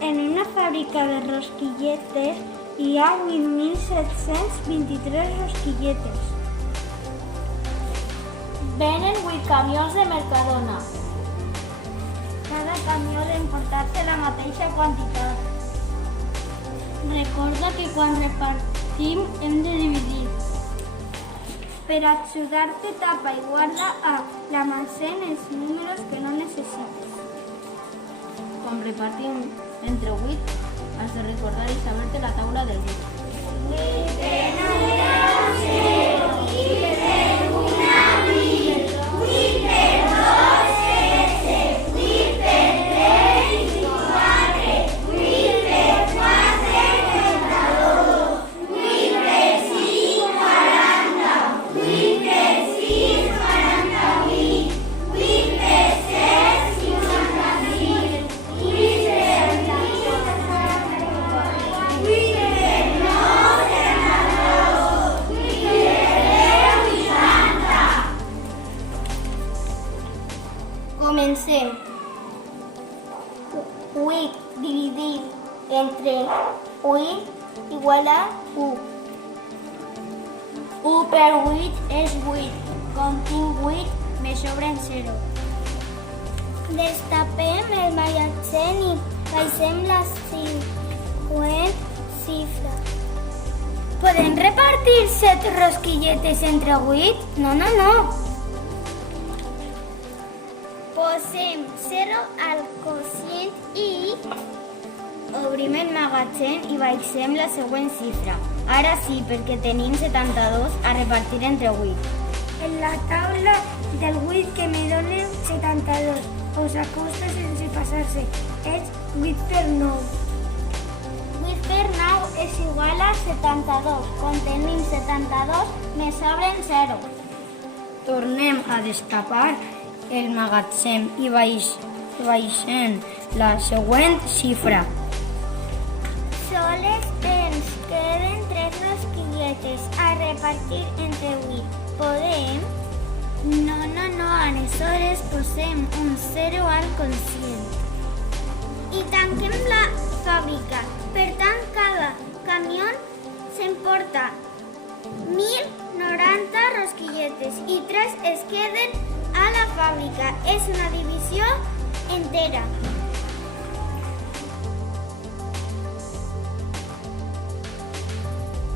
En una fàbrica de rosquilletes hi ha 8.723 rosquilletes. Venen 8 camions de Mercadona. Cada camió d'emportar-se la mateixa quantitat. Recorda que quan repartim hem de dividir. Per ajudar-te, tapa i guarda a l'almacén els números que no necessites. Quan repartim entre 8, has de recordar i saber-te la taula del 8. Comencem. 8 dividit entre 8 igual a 1. 1 per 8 és 8. Com tinc 8, me sobren 0. Destapem el magatzem i baixem la següent xifra. Podem repartir 7 rosquilletes entre 8? No. Posem 0 al quocient i obrim el magatzem i baixem la següent xifra. Ara sí, perquè tenim 72 a repartir entre 8. En la taula del 8 que me dona 72, us acosta sense passar-se. És 8 per 9. 8 per 9 és igual a 72. Com tenim 72, me sobren 0. Tornem a destapar el magatzem i baixem la següent xifra. Sols ens queden 3 rosquilletes a repartir entre 8. Podem? No. Aleshores posem un 0 al quocient. I tanquem la fàbrica. Per tant, cada camió s'emporta 1.090 rosquilletes i 3 es queden a la fàbrica. És una divisió entera.